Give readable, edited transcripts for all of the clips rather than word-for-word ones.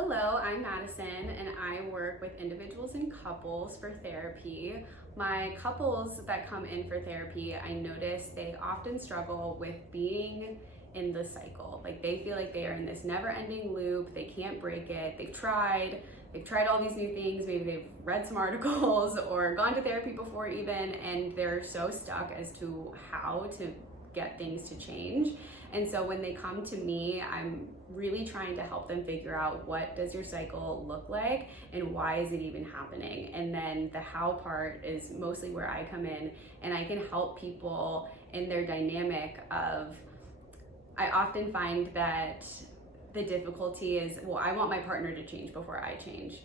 Hello, I'm Madison and I work with individuals and couples for therapy. My couples that come in for therapy, I notice they often struggle with being in the cycle. Like they feel like they are in this never-ending loop, they can't break it. They've tried all these new things, maybe they've read some articles or gone to therapy before even, and they're so stuck as to how to get things to change. And so when they come to me, I'm really trying to help them figure out, what does your cycle look like and why is it even happening? And then the how part is mostly where I come in, and I can help people in their dynamic of, I often find that the difficulty is, well, I want my partner to change before I change.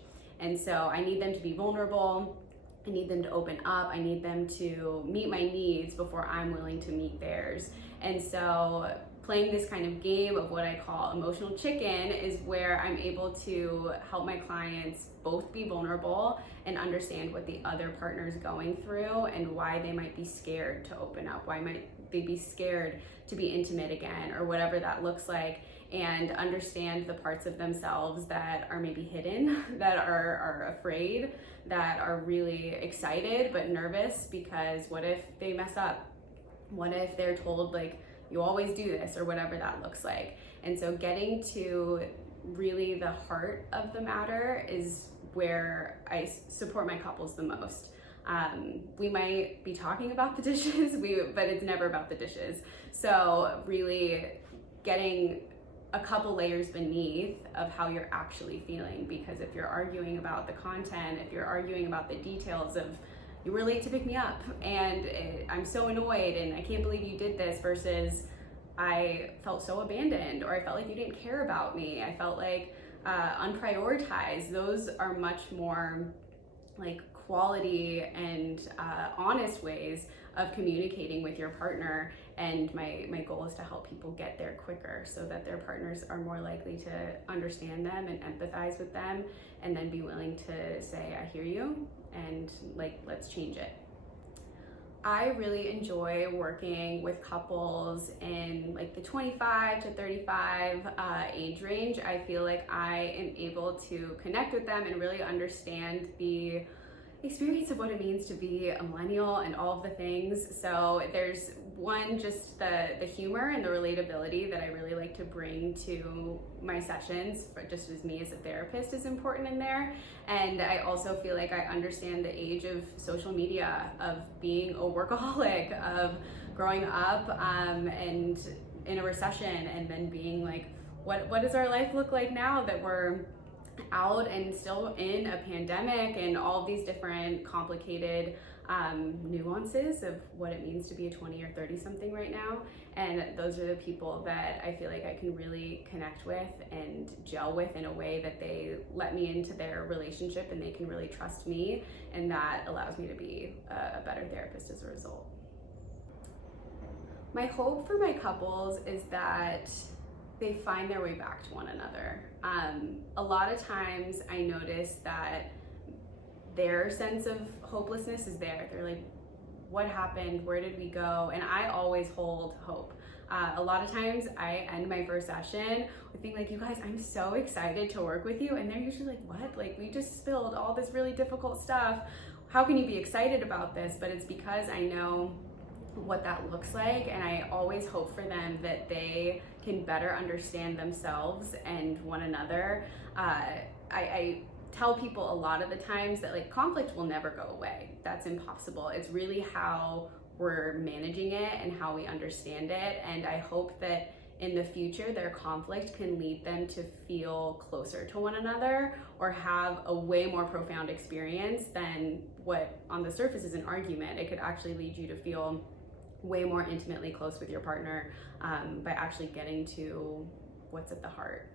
And so I need them to be vulnerable. I need them to open up. I need them to meet my needs before I'm willing to meet theirs. And so playing this kind of game of what I call emotional chicken is where I'm able to help my clients both be vulnerable and understand what the other partner is going through and why they might be scared to open up, why might they be scared to be intimate again, or whatever that looks like, and understand the parts of themselves that are maybe hidden, that are afraid, that are really excited but nervous because what if they mess up? What if they're told, like, you always do this, or whatever that looks like. And so getting to really the heart of the matter is where I support my couples the most. We might be talking about the dishes, but it's never about the dishes. So really getting a couple layers beneath of how you're actually feeling, because if you're arguing about the content, if you're arguing about the details of, you were late to pick me up and I'm so annoyed and I can't believe you did this, versus I felt so abandoned, or I felt like you didn't care about me, I felt like unprioritized. Those are much more like quality and honest ways of communicating with your partner. And my goal is to help people get there quicker so that their partners are more likely to understand them and empathize with them, and then be willing to say, I hear you, and like, let's change it. I really enjoy working with couples in like the 25 to 35 age range. I feel like I am able to connect with them and really understand the experience of what it means to be a millennial and all of the things. So there's one, just the humor and the relatability that I really like to bring to my sessions, just as me as a therapist, is important in there. And I also feel like I understand the age of social media, of being a workaholic, of growing up and in a recession, and then being like, what does our life look like now that we're out and still in a pandemic, and all of these different complicated nuances of what it means to be a 20 or 30 something right now. And those are the people that I feel like I can really connect with and gel with in a way that they let me into their relationship and they can really trust me, and that allows me to be a better therapist as a result. My hope for my couples is that they find their way back to one another. A lot of times I notice that their sense of hopelessness is there. They're like, what happened? Where did we go? And I always hold hope. A lot of times I end my first session with being like, you guys, I'm so excited to work with you. And they're usually like, what? Like, we just spilled all this really difficult stuff. How can you be excited about this? But it's because I know what that looks like, and I always hope for them that they can better understand themselves and one another. I tell people a lot of the times that like, conflict will never go away. That's impossible. It's really how we're managing it and how we understand it. And I hope that in the future their conflict can lead them to feel closer to one another, or have a way more profound experience than what on the surface is an argument. It could actually lead you to feel way more intimately close with your partner by actually getting to what's at the heart.